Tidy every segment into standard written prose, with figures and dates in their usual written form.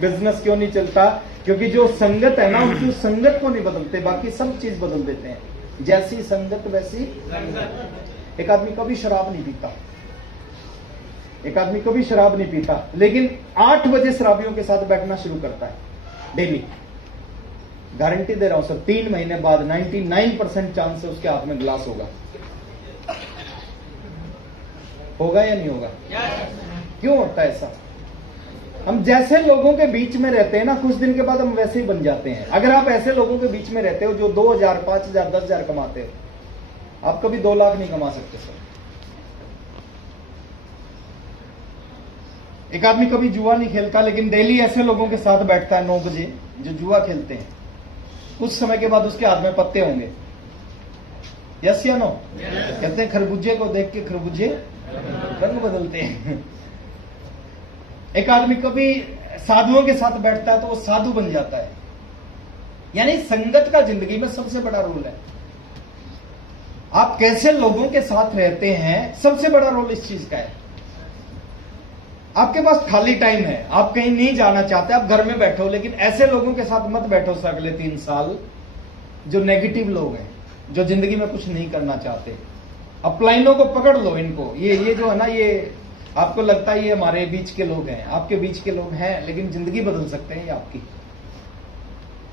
Business क्यों नहीं चलता? क्योंकि जो संगत है ना, उनकी संगत को नहीं बदलते, बाकी सब चीज बदल देते हैं। जैसी संगत वैसी संगत। एक आदमी कभी शराब नहीं पीता, एक आदमी कभी शराब नहीं पीता, लेकिन 8 बजे शराबियों के साथ बैठना शुरू करता है डेली। गारंटी दे रहा हूं सर, 3 महीने बाद 99% चांस है उसके हाथ में गिलास होगा। होगा या नहीं होगा? क्यों होता है ऐसा? हम जैसे लोगों के बीच में रहते हैं ना, कुछ दिन के बाद हम वैसे ही बन जाते हैं। अगर आप ऐसे लोगों के बीच में रहते हो जो 2000, 5000, 10,000 कमाते हो, आप कभी 2 लाख नहीं कमा सकते सर। एक आदमी कभी जुआ नहीं खेलता, लेकिन डेली ऐसे लोगों के साथ बैठता है 9 बजे जो जुआ खेलते हैं। कुछ समय के बाद उसके हाथ में पत्ते होंगे। यस या नो? कहते हैं खरबूजे को देख के खरबूजे रंग बदलते हैं। एक आदमी कभी साधुओं के साथ बैठता है तो वो साधु बन जाता है। यानी संगत का जिंदगी में सबसे बड़ा रोल है। आप कैसे लोगों के साथ रहते हैं, सबसे बड़ा रोल इस चीज का है। आपके पास खाली टाइम है, आप कहीं नहीं जाना चाहते, आप घर में बैठो, लेकिन ऐसे लोगों के साथ मत बैठो सर अगले 3 साल जो नेगेटिव लोग हैं, जो जिंदगी में कुछ नहीं करना चाहते। अपलाइनों को पकड़ लो इनको। ये जो है ना, ये आपको लगता है ये हमारे बीच के लोग हैं, आपके बीच के लोग हैं, लेकिन जिंदगी बदल सकते हैं ये आपकी।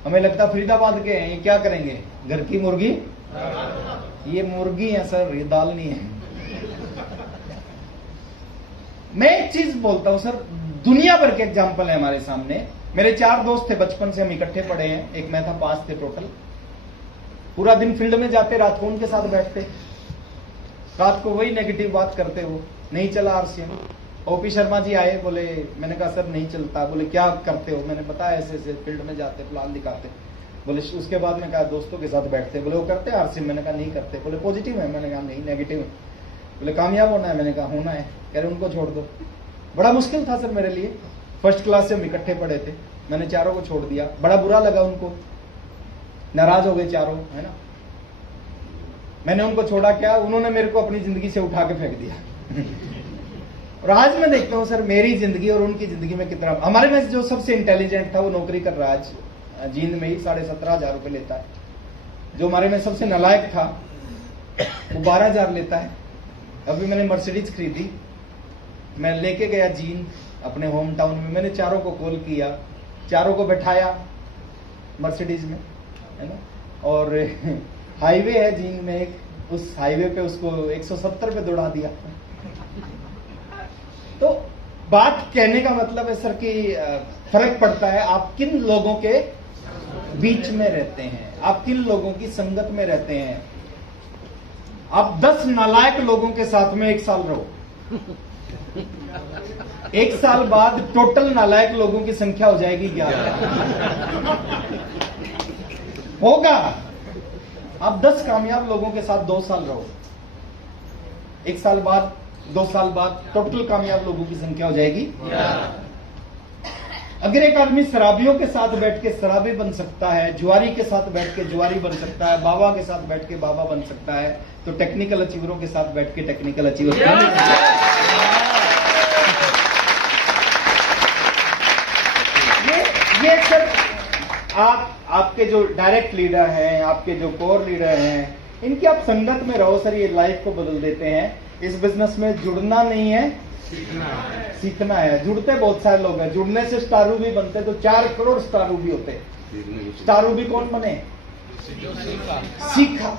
हमें लगता फरीदाबाद के हैं, ये क्या करेंगे? घर की मुर्गी, ये मुर्गी है सर, ये दाल नहीं है। मैं एक चीज बोलता हूं सर, दुनिया भर के एग्जाम्पल है हमारे सामने। मेरे 4 दोस्त थे, बचपन से हम इकट्ठे पढ़े हैं, एक मैं था, 5 थे टोटल। पूरा दिन फील्ड में जाते, रात को उनके साथ बैठते, रात को वही नेगेटिव बात करते। हो नहीं चला आरसीएम। ओपी शर्मा जी आए, बोले, मैंने कहा सर नहीं चलता। बोले क्या करते हो? मैंने बताया ऐसे ऐसे फील्ड में जाते, प्लान दिखाते। बोले उसके बाद में कहा दोस्तों के साथ बैठते। बोले वो करते आरसीएम? मैंने कहा नहीं करते। बोले पॉजिटिव है? मैंने कहा नहीं, नेगेटिव है। बोले कामयाब होना है? मैंने कहा होना है। कह रहे उनको छोड़ दो। बड़ा मुश्किल था सर मेरे लिए, फर्स्ट क्लास से हम इकट्ठे पढ़े थे। मैंने चारों को छोड़ दिया, बड़ा बुरा लगा उनको, नाराज हो गए चारों, है ना। मैंने उनको छोड़ा, क्या उन्होंने मेरे को अपनी जिंदगी से उठा के फेंक दिया। और आज मैं देखता हूँ सर मेरी जिंदगी और उनकी जिंदगी में कितना। हमारे में जो सबसे इंटेलिजेंट था वो नौकरी कर रहा है आज जींद में ही, 17,500 रुपए लेता है। जो हमारे में सबसे नालायक था वो 12,000 लेता है। अभी मैंने मर्सिडीज खरीदी, मैं लेके गया जींद अपने होम टाउन में। मैंने चारों को कॉल किया, चारों को बैठाया मर्सिडीज में, है ना। और हाईवे है जींद में एक, उस हाईवे पे उसको 170 पे दौड़ा दिया। तो बात कहने का मतलब है सर कि फर्क पड़ता है आप किन लोगों के बीच में रहते हैं, आप किन लोगों की संगत में रहते हैं। आप 10 नालायक लोगों के साथ में 1 साल रहो, 1 साल बाद टोटल नालायक लोगों की संख्या हो जाएगी 11। होगा। आप 10 कामयाब लोगों के साथ 2 साल रहो, 1 साल बाद, 2 साल बाद टोटल कामयाब लोगों की संख्या हो जाएगी। अगर एक आदमी शराबियों के साथ बैठ के शराबी बन सकता है, जुआरी के साथ बैठ के जुआरी बन सकता है, बाबा के साथ बैठ के बाबा बन सकता है, तो टेक्निकल अचीवरों के साथ बैठ के टेक्निकल अचीवर क्यों नहीं बन सकता? ये सर आपके जो डायरेक्ट लीडर हैं, आपके जो कोर लीडर हैं, इनकी आप संगत में रहो सर, ये लाइफ को बदल देते हैं। इस बिजनेस में जुड़ना नहीं है, सीखना है। जुड़ते बहुत सारे लोग हैं, जुड़ने से स्टारू भी बनते, तो 4 करोड़ स्टारू भी होते। स्टारू भी कौन बने? सीखा,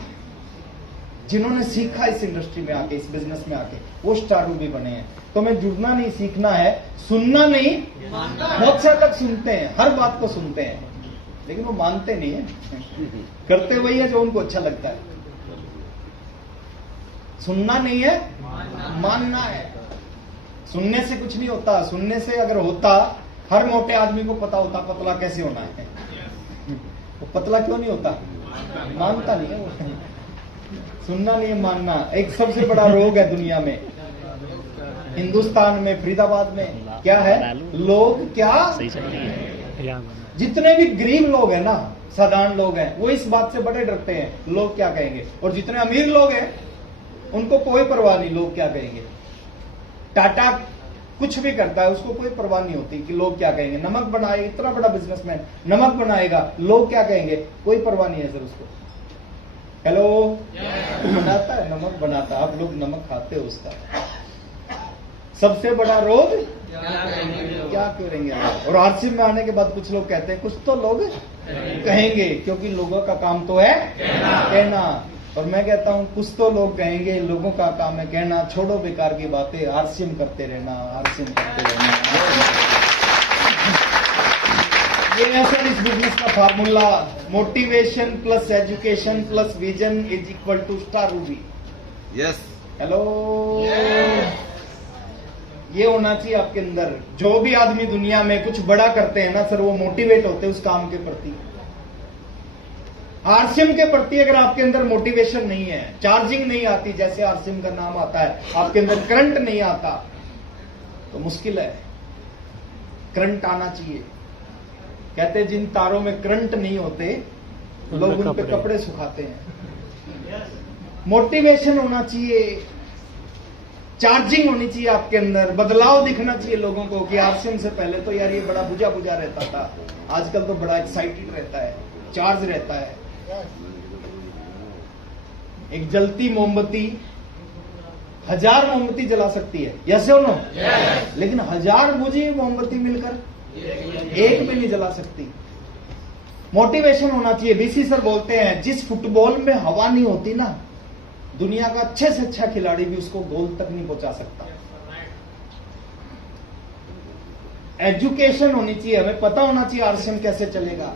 जिन्होंने सीखा इस इंडस्ट्री में आके, इस बिजनेस में आके, वो स्टारू भी बने हैं। तो मैं जुड़ना नहीं, सीखना है, सुनना नहीं। बहुत सारे लोग सुनते हैं, हर बात को सुनते हैं, लेकिन वो मानते नहीं है, करते वही है जो उनको अच्छा लगता है। सुनना नहीं है, मानना है। सुनने से कुछ नहीं होता, सुनने से अगर होता, हर मोटे आदमी को पता होता पतला कैसे होना है। वो पतला क्यों नहीं होता? मानता नहीं है वो। सुनना नहीं है, मानना एक सबसे बड़ा रोग है दुनिया में। हिंदुस्तान में, फरीदाबाद में क्या है? लोग क्या, जितने भी गरीब लोग हैं ना, साधारण लोग हैं, वो इस बात से बड़े डरते हैं लोग क्या कहेंगे। और जितने अमीर लोग हैं उनको कोई परवाह नहीं लोग क्या कहेंगे। टाटा कुछ भी करता है उसको कोई परवाह नहीं होती कि लोग क्या कहेंगे। नमक बनाए, इतना बड़ा बिजनेसमैन नमक बनाएगा, लोग क्या कहेंगे, कोई परवाह नहीं है सर उसको। हेलो, बनाता है, नमक बनाता है, आप लोग नमक खाते हो उसका। सबसे बड़ा रोग क्या करेंगे। और आरसीएम में आने के बाद कुछ लोग कहते हैं कुछ तो लोग कहेंगे, क्योंकि लोगों का काम तो है कहना। और मैं कहता हूं कुछ तो लोग कहेंगे, लोगों का काम है कहना। छोड़ो बेकार की बातें, आरसीएम करते रहना, आरसीएम करते रहना। ये है सर इस बिजनेस का formula. Motivation plus education plus vision is equal to Star Ruby. Yes. Hello, ये होना चाहिए आपके अंदर। जो भी आदमी दुनिया में कुछ बड़ा करते हैं ना सर, वो मोटिवेट होते हैं उस काम के प्रति। आरसीएम के प्रति अगर आपके अंदर मोटिवेशन नहीं है, चार्जिंग नहीं आती, जैसे आरसीएम का नाम आता है, आपके अंदर करंट नहीं आता, तो मुश्किल है। करंट आना चाहिए। कहते हैं जिन तारों में करंट नहीं होते लोग उन पे कपड़े सुखाते हैं। मोटिवेशन होना चाहिए, चार्जिंग होनी चाहिए आपके अंदर, बदलाव दिखना चाहिए लोगों को कि आरसीएम से पहले तो यार ये बड़ा बुझा बुझा रहता था, आजकल तो बड़ा एक्साइटेड रहता है, चार्ज रहता है। एक जलती मोमबत्ती 1000 मोमबत्ती जला सकती है, यस और नो? लेकिन 1000 बुझी मोमबत्ती मिलकर एक भी नहीं जला सकती। मोटिवेशन होना चाहिए। बीसी सर बोलते हैं जिस फुटबॉल में हवा नहीं होती ना, दुनिया का अच्छे से अच्छा खिलाड़ी भी उसको गोल तक नहीं पहुंचा सकता। एजुकेशन होनी चाहिए, हमें पता होना चाहिए आरसीएम कैसे चलेगा,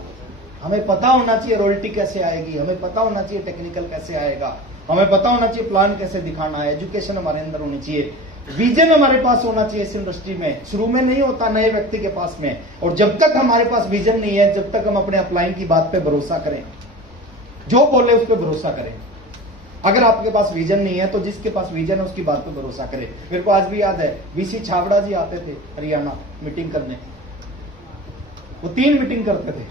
हमें पता होना चाहिए रॉयल्टी कैसे आएगी, हमें पता होना चाहिए टेक्निकल कैसे आएगा, हमें पता होना चाहिए प्लान कैसे दिखाना है। एजुकेशन हमारे अंदर होनी चाहिए, विजन हमारे पास होना चाहिए इस इंडस्ट्री में। शुरू में नहीं होता नए व्यक्ति के पास में, और जब तक हमारे पास विजन नहीं है, जब तक हम अपने अपलाइन की बात पे भरोसा करें, जो बोले उस पर भरोसा करें। अगर आपके पास विजन नहीं है तो जिसके पास विजन है उसकी बात पे भरोसा करें। मेरे को आज भी याद है वीसी छाबड़ा जी आते थे हरियाणा मीटिंग करने, वो 3 मीटिंग करते थे।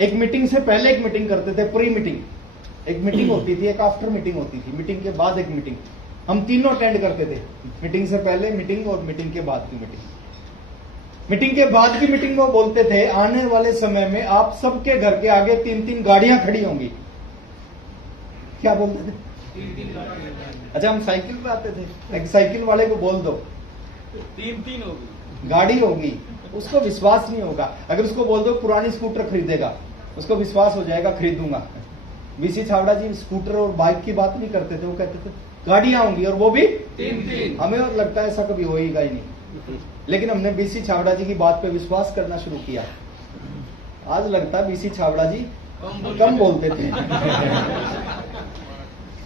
एक मीटिंग से पहले एक मीटिंग करते थे, प्री मीटिंग एक मीटिंग होती थी, एक आफ्टर मीटिंग होती थी, मीटिंग के बाद एक मीटिंग। हम तीनों अटेंड करते थे, मीटिंग से पहले मीटिंग और मीटिंग के बाद की मीटिंग। मीटिंग के बाद की मीटिंग में बोलते थे आने वाले समय में आप सबके घर के आगे 3-3 गाड़ियां खड़ी होंगी। क्या बोलते थे? अच्छा, हम साइकिल पे आते थे, एक साइकिल वाले को बोल दो 3-3 होगी गाड़ी होगी, उसको विश्वास नहीं होगा। अगर उसको बोल दो पुरानी स्कूटर खरीदेगा, उसको विश्वास हो जाएगा खरीदूंगा। बीसी छाबड़ा जी स्कूटर और बाइक की बात नहीं करते थे, वो कहते थे गाड़ियां होंगी और वो भी 3-3। हमें और लगता है ऐसा कभी होएगा ही नहीं, लेकिन हमने बीसी छाबड़ा जी की बात पे विश्वास करना शुरू किया। आज लगता है बीसी छाबड़ा जी कम बोलते थे।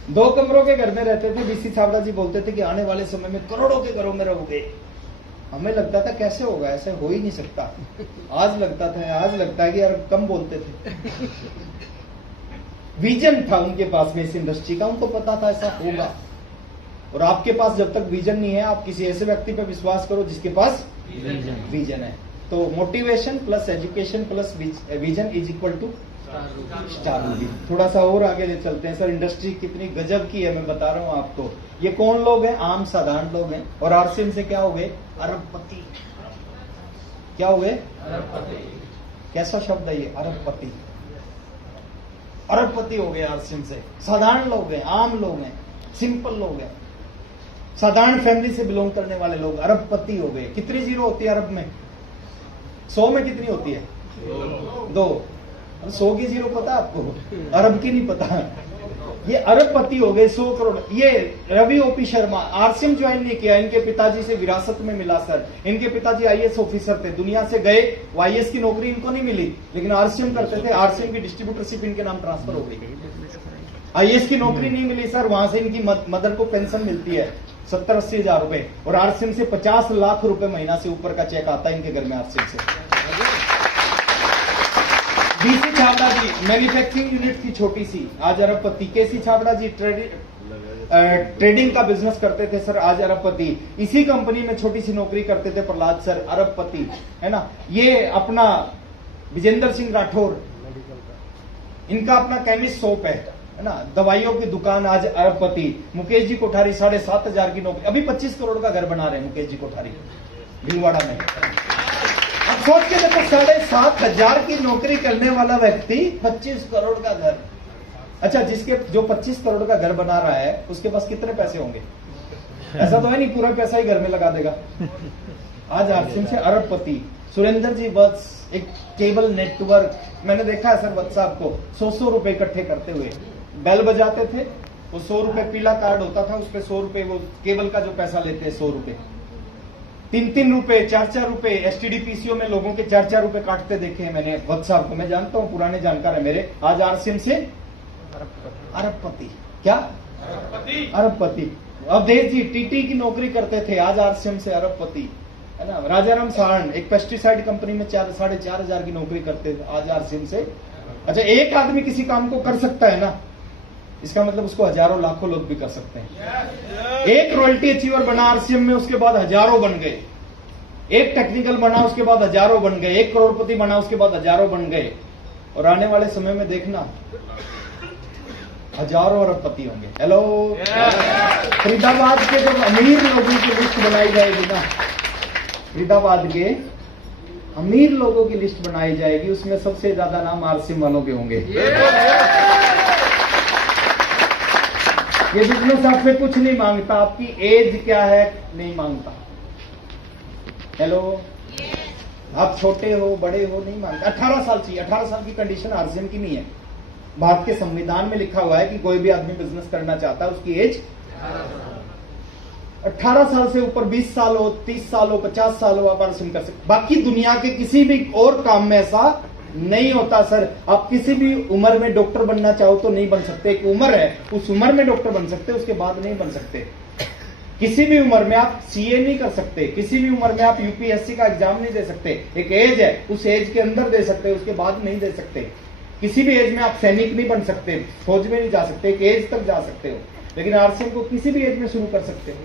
2 कमरों के घर में रहते थे, बीसी छाबड़ा जी बोलते थे कि आने वाले समय में करोड़ों के घरों में रहोगे। हमें लगता था कैसे होगा, ऐसे हो ही नहीं सकता। आज लगता है कि यार कम बोलते थे। विजन था उनके पास में इस इंडस्ट्री का, उनको पता था ऐसा होगा। और आपके पास जब तक विजन नहीं है, आप किसी ऐसे व्यक्ति पर विश्वास करो जिसके पास विजन है। तो motivation plus education plus vision is equal to Star Ruby. थोड़ा सा और आगे ले चलते हैं सर। इंडस्ट्री कितनी गजब की है मैं बता रहा हूं आपको। ये कौन लोग हैं? आम साधारण लोग हैं। और आरसीएम से क्या हो गए? अरबपति। क्या हो गए? अरबपति। कैसा शब्द है ये? अरबपति। अरबपति हो गए आरसीएम से। साधारण लोग हैं, आम लोग हैं, सिंपल लोग हैं, साधारण फैमिली से बिलोंग करने वाले लोग अरबपति हो गए। कितनी जीरो होती है अरब में? 100 में कितनी होती है? 2। 100 की जीरो पता है आपको? अरब की नहीं पता। ये अरबपति हो गए, 100 करोड़। ये रवि ओपी शर्मा आरसीएम ज्वाइन नहीं किया, इनके पिताजी से विरासत में मिला सर। इनके पिताजी आईएएस ऑफिसर थे, दुनिया से गए, आईएएस की नौकरी इनको नहीं मिली, लेकिन आरसीएम करते थे। आरसीएम की डिस्ट्रीब्यूटरशिप इनके नाम ट्रांसफर हो गई। आईएएस की नौकरी नहीं मिली सर, वहां से इनकी मदर को पेंशन मिलती है 70-80 हजार रुपए, और आरसीएम से 50 लाख रुपए महीना से ऊपर का चेक आता है इनके घर में आरसीएम से। बीसी छाबड़ा जी मैन्युफैक्चरिंग यूनिट थी छोटी सी, आज अरबपति। केसी छाबड़ा जी ट्रेडिंग का बिजनेस करते थे सर, आज अरबपति। इसी कंपनी में छोटी सी नौकरी करते थे प्रहलाद सर, अरबपति, है ना। ये अपना विजेंद्र सिंह राठौर, इनका अपना केमिस्ट शॉप है, है ना। दवाइयों की दुकान आज अरबपति। मुकेश जी कोठारी 7,500 की नौकरी, अभी 25 करोड़ का घर बना रहे हैं मुकेश जी कोठारी भीलवाड़ा में। अब सोच के देखो 7,500 की नौकरी करने वाला व्यक्ति 25 करोड़ का घर। अच्छा, जिसके जो 25 करोड़ का घर बना रहा है उसके पास कितने पैसे होंगे? ऐसा तो है नहीं पूरा पैसा ही घर में लगा देगा। आज आरसीएम से अरबपति। सुरेंद्र जी बस एक केबल नेटवर्क, मैंने देखा है सर व्हाट्सएप को 100 रुपए इकट्ठे करते हुए बेल बजाते थे, वो 100 रुपए पीला कार्ड होता था, उस पे 100 रुपए वो केबल का जो पैसा लेते हैं 100 रुपए, 3-3 रुपए 4-4 रुपए एसटीडी पीसीओ में लोगों के 4-4 रुपए काटते देखे हैं मैंने व्हाट्सएप को। मैं जानता हूं, पुराने जानकार है मेरे। आज आरसीएम से अरबपति। क्या अरबपति। अवधेश जी टीटी की नौकरी करते थे, आज आरसीएम से अरबपति, है ना। राजाराम सारण एक पेस्टिसाइड कंपनी में 4,500 की नौकरी करते थे, आज आरसीएम से। अच्छा, एक आदमी किसी काम को कर सकता है ना, इसका मतलब उसको हजारों लाखों लोग भी कर सकते हैं। एक रॉयल्टी अचीवर बना आरसीएम में, उसके बाद हजारों बन गए। एक टेक्निकल बना, उसके बाद हजारों बन गए। एक करोड़पति बना, उसके बाद हजारों बन गए। और आने वाले समय में देखना हजारों अरबपति होंगे। हेलो, फरीदाबाद के जब अमीर लोगों की लिस्ट बनाई जाएगी ना, फरीदाबाद के अमीर लोगों की लिस्ट बनाई जाएगी, उसमें सबसे ज्यादा नाम आरसीएम वालों के होंगे। ये बिजनेस आपसे कुछ नहीं मांगता, आपकी एज क्या है नहीं मांगता। हेलो, आप छोटे हो बड़े हो नहीं मांगता। 18 साल चाहिए। 18 साल की कंडीशन आरसीएम की नहीं है। भारत के संविधान में लिखा हुआ है कि कोई भी आदमी बिजनेस करना चाहता है उसकी एज 18 साल से ऊपर, 20 साल हो, 30 साल हो, 50 साल हो, आप आरसीएम कर सकते। बाकी दुनिया के किसी भी और काम में ऐसा नहीं होता सर। आप किसी भी उम्र में डॉक्टर बनना चाहो तो नहीं बन सकते। एक उम्र है, उस उम्र में डॉक्टर बन सकते, उसके बाद नहीं बन सकते। किसी भी उम्र में आप सीए नहीं कर सकते, किसी भी उम्र में आप यूपीएससी का एग्जाम नहीं दे सकते। एक एज है, उस एज के अंदर दे सकते, उसके बाद नहीं दे सकते। किसी भी एज में आप सैनिक नहीं बन सकते, फौज में नहीं जा सकते, एक एज तक जा सकते हो। लेकिन आरसीएम को किसी भी एज में शुरू कर सकते हो।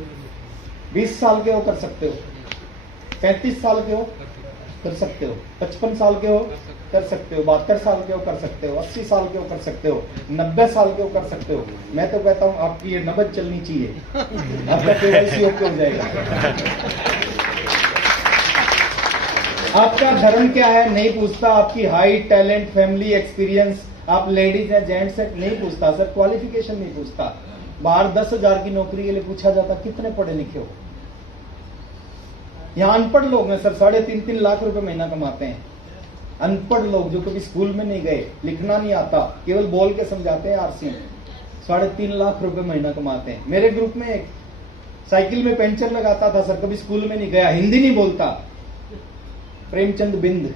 20 साल के हो कर सकते हो, 35 साल के हो कर सकते हो, 55 साल के हो कर सकते हो, 72 साल के हो कर सकते हो, 80 साल के हो कर सकते हो, 90 साल के हो कर सकते हो। मैं तो कहता हूं आपकी ये नबज चलनी चाहिए, आपका केवाईसी ओके हो जाएगा। आपका धर्म क्या है नहीं पूछता, आपकी हाइट, टैलेंट, फैमिली, एक्सपीरियंस, आप लेडीज है जेंट्स है नहीं पूछता सर, क्वालिफिकेशन नहीं पूछता। बाहर 10,000 की नौकरी के लिए पूछा जाता कितने पढ़े लिखे हो। यहाँ अनपढ़ लोग हैं सर, 3.5 लाख रुपए महीना कमाते हैं। अनपढ़ लोग जो कभी स्कूल में नहीं गए, लिखना नहीं आता, केवल बोल के समझाते हैं आरसीएम, 3.5 लाख रुपए महीना कमाते हैं। मेरे ग्रुप में एक साइकिल में पंचर लगाता था सर, कभी स्कूल में नहीं गया, हिंदी नहीं बोलता, प्रेमचंद बिंद,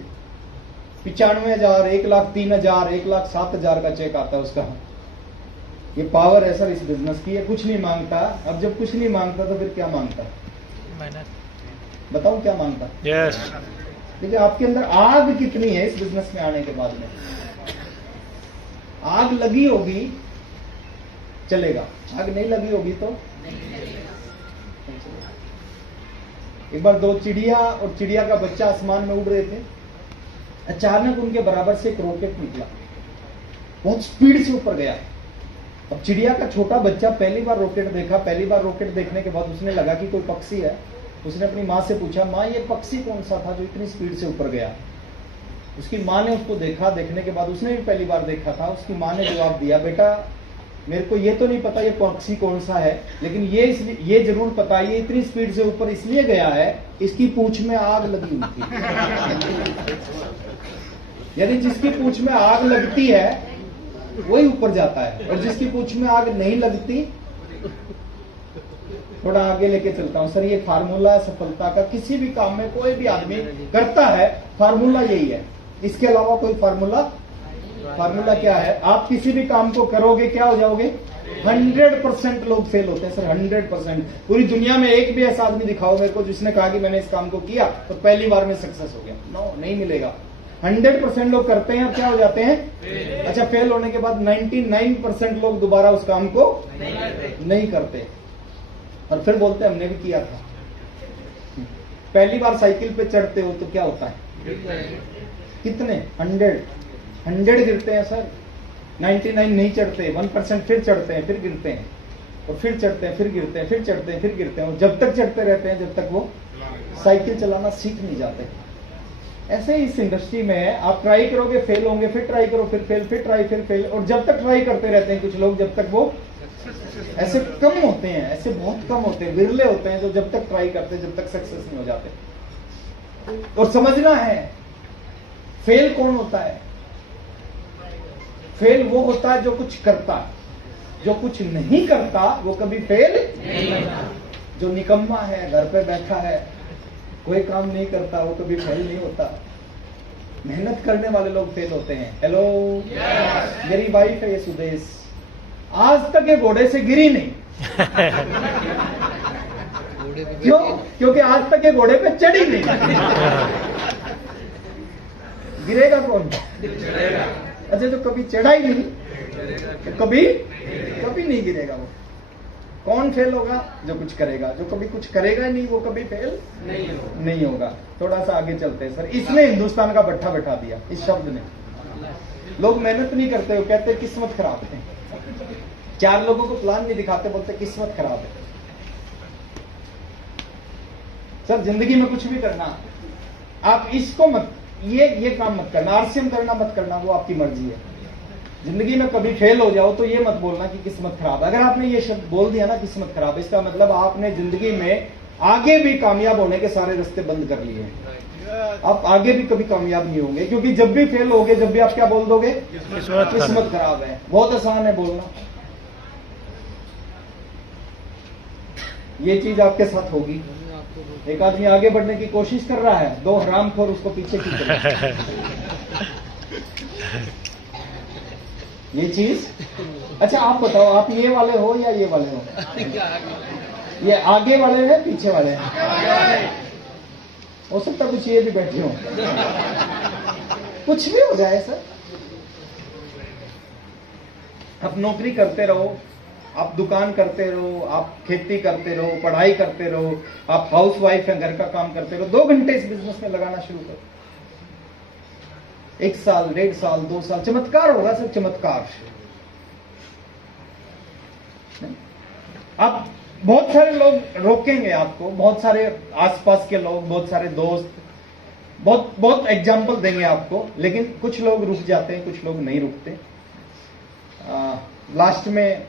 95,000, 1,03,000, 1,07,000 का चेक आता है उसका। ये पावर है सर इस बिजनेस की, ये कुछ नहीं मांगता। अब जब कुछ नहीं मांगता तो फिर क्या मांगता? बताओ क्या मांगता? यस। देखिए आपके अंदर आग कितनी है इस बिजनेस में आने के बाद में। आग लगी होगी चलेगा, आग नहीं लगी होगी तो एक बार 2 चिड़िया और चिड़िया का बच्चा आसमान में उड़ रहे थे। अचानक उनके बराबर से एक रॉकेट निकला, बहुत स्पीड से ऊपर गया। अब चिड़िया का छोटा बच्चा पहली बार रॉकेट देखा। पहली बार रॉकेट देखने के बाद उसने लगा कि कोई पक्षी है। उसने अपनी माँ से पूछा, माँ ये पक्षी कौन सा था जो इतनी स्पीड से ऊपर गया? उसकी माँ ने उसको देखा, देखने के बाद उसने भी पहली बार देखा था। उसकी माँ ने जवाब दिया, बेटा मेरे को ये तो नहीं पता ये पक्षी कौन सा है, लेकिन ये जरूर पता है ये इतनी स्पीड से ऊपर इसलिए गया है, इसकी पूंछ में आग लगी हुई थी। यानी जिसकी पूंछ में आग लगती है वही ऊपर जाता है, और जिसकी पूंछ में आग नहीं लगती। थोड़ा आगे लेके चलता हूं सर, ये फार्मूला है सफलता का। किसी भी काम में कोई भी आदमी करता है, फार्मूला यही है, इसके अलावा कोई फार्मूला क्या है? आप किसी भी काम को करोगे क्या हो जाओगे? 100% लोग फेल होते हैं सर, 100%। पूरी दुनिया में एक भी ऐसा आदमी दिखाओ मेरे को जिसने कहा कि मैंने इस काम को किया तो पहली बार में सक्सेस हो गया। नो, नहीं मिलेगा। 100% लोग करते हैं और क्या हो जाते हैं? अच्छा, फेल होने के बाद 99% लोग दोबारा उस काम को नहीं करते और फिर बोलते हैं हमने भी किया था। पहली बार साइकिल पे चढ़ते हो तो क्या होता है? कितने 100 गिरते हैं सर। 99 नहीं चढ़ते, 1% फिर चढ़ते हैं, फिर गिरते हैं, और फिर चढ़ते हैं, फिर गिरते हैं, फिर चढ़ते हैं, फिर गिरते हैं, और जब तक चढ़ते रहते हैं जब तक वो साइकिल चलाना सीख नहीं जाते। ऐसे ही इस इंडस्ट्री में है, आप ट्राई करोगे फेल होंगे, फिर ट्राई करो फिर फेल, फिर ट्राई फिर फेल, और जब तक ट्राई करते रहते हैं कुछ लोग, जब तक वो ऐसे कम होते हैं, ऐसे बहुत कम होते हैं, विरले होते हैं जो जब तक ट्राई करते हैं जब तक सक्सेस नहीं हो जाते। और समझना है फेल कौन होता है। फेल वो होता है जो कुछ करता है, जो कुछ नहीं करता वो कभी फेल नहीं होता। जो निकम्मा है, घर पे बैठा है, कोई काम नहीं करता, वो कभी फेल नहीं होता। मेहनत करने वाले लोग फेल होते हैं। हेलो, मेरी वाइफ है ये सुदेश, आज तक ये घोड़े से गिरी नहीं। क्यों? क्योंकि आज तक ये घोड़े पे चढ़ी नहीं। गिरेगा कौन? अच्छा, जो कभी चढ़ा ही नहीं तो कभी नहीं गिरेगा। वो कौन फेल होगा? जो कुछ करेगा। जो कभी कुछ करेगा नहीं वो कभी फेल नहीं होगा। थोड़ा सा आगे चलते हैं सर। इसने हिंदुस्तान का भट्ठा बैठा दिया, इस शब्द ने। लोग मेहनत नहीं करते, वो कहते किस्मत खराब है। 4 लोगों को प्लान नहीं दिखाते, बोलते किस्मत खराब है। सर जिंदगी में कुछ भी करना, आप इसको मत, ये काम मत करना, आरसीएम करना मत करना, वो आपकी मर्जी है। जिंदगी में कभी फेल हो जाओ तो ये मत बोलना कि किस्मत खराब। अगर आपने ये शब्द बोल दिया ना किस्मत खराब, इसका मतलब आपने जिंदगी में आगे भी कामयाब होने के सारे रास्ते बंद कर लिए हैं। आप आगे भी कभी कामयाब नहीं होंगे, क्योंकि जब भी फेल होगे, जब भी आप क्या बोल दोगे? किस्मत खराब है। बहुत आसान है बोलना। ये चीज आपके साथ होगी। एक आदमी आगे बढ़ने की कोशिश कर रहा है, 2 हरामखोर उसको पीछे खींच रहे हैं। ये चीज। अच्छा आप बताओ, आप ये वाले हो या ये वाले हो? ये आगे वाले हैं पीछे वाले हैं? हो सकता कुछ ये भी बैठे हो, कुछ भी हो जाए सर। आप नौकरी करते रहो, आप दुकान करते रहो, आप खेती करते रहो, पढ़ाई करते रहो, आप हाउस वाइफ हैं, घर का काम करते रहो, 2 घंटे इस बिजनेस में लगाना शुरू करो। 1 साल, 1.5 साल, 2 साल, चमत्कार होगा सर, चमत्कार। आप बहुत सारे लोग रोकेंगे आपको, बहुत सारे आसपास के लोग, बहुत सारे दोस्त, बहुत एग्जाम्पल देंगे आपको, लेकिन कुछ लोग रुक जाते हैं, कुछ लोग नहीं रुकते। लास्ट में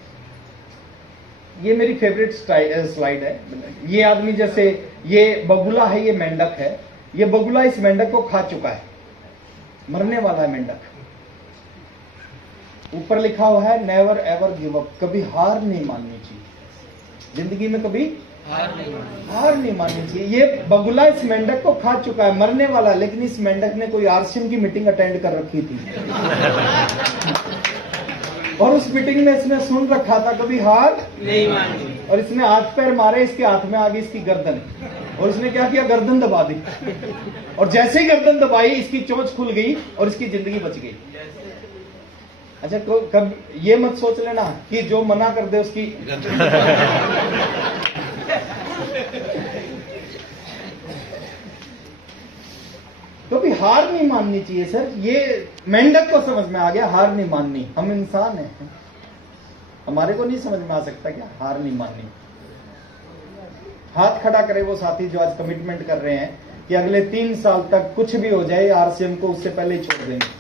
ये मेरी फेवरेट स्लाइड है। ये आदमी, जैसे ये बगुला है, ये मेंढक है, ये बगुला इस मेंढक को खा चुका है, मरने वाला है मेंढक। ऊपर लिखा हुआ है नेवर एवर गिव अप, कभी हार नहीं माननी चाहिए जिंदगी में, कभी हार नहीं माननी चाहिए। ये बगुला इस मेंढक को खा चुका है, मरने वाला, लेकिन इस मेंढक ने कोई आरसीएम की मीटिंग अटेंड कर रखी थी और उस मीटिंग में इसने सुन रखा था कभी हार नहीं माननी, और इसने हाथ पैर मारे, इसके हाथ में आ गई इसकी गर्दन, और इसने क्या किया? गर्दन दबा दी, और जैसे ही गर्दन दबाई इसकी चोंच खुल गई और इसकी जिंदगी बच गई। अच्छा, कब ये मत सोच लेना कि जो मना कर दे उसकी तो भी हार नहीं माननी चाहिए सर। ये मेंढक को समझ में आ गया, हार नहीं माननी। हम इंसान हैं, हमारे को नहीं समझ में आ सकता क्या हार नहीं माननी। हाथ खड़ा करे वो साथी जो आज कमिटमेंट कर रहे हैं कि अगले 3 साल तक कुछ भी हो जाए आरसीएम को उससे पहले ही छोड़ देंगे।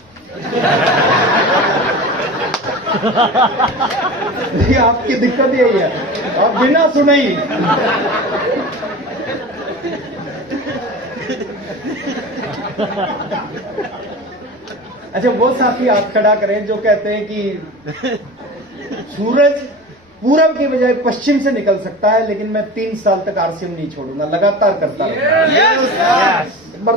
ये आपकी दिक्कत यही है, आप बिना सुने ही अच्छा, वो साथी हाथ खड़ा करें जो कहते हैं कि सूरज पूरब की बजाय पश्चिम से निकल सकता है, लेकिन मैं 3 साल तक आरसीएम नहीं छोड़ूंगा, लगातार करता रहूंगा।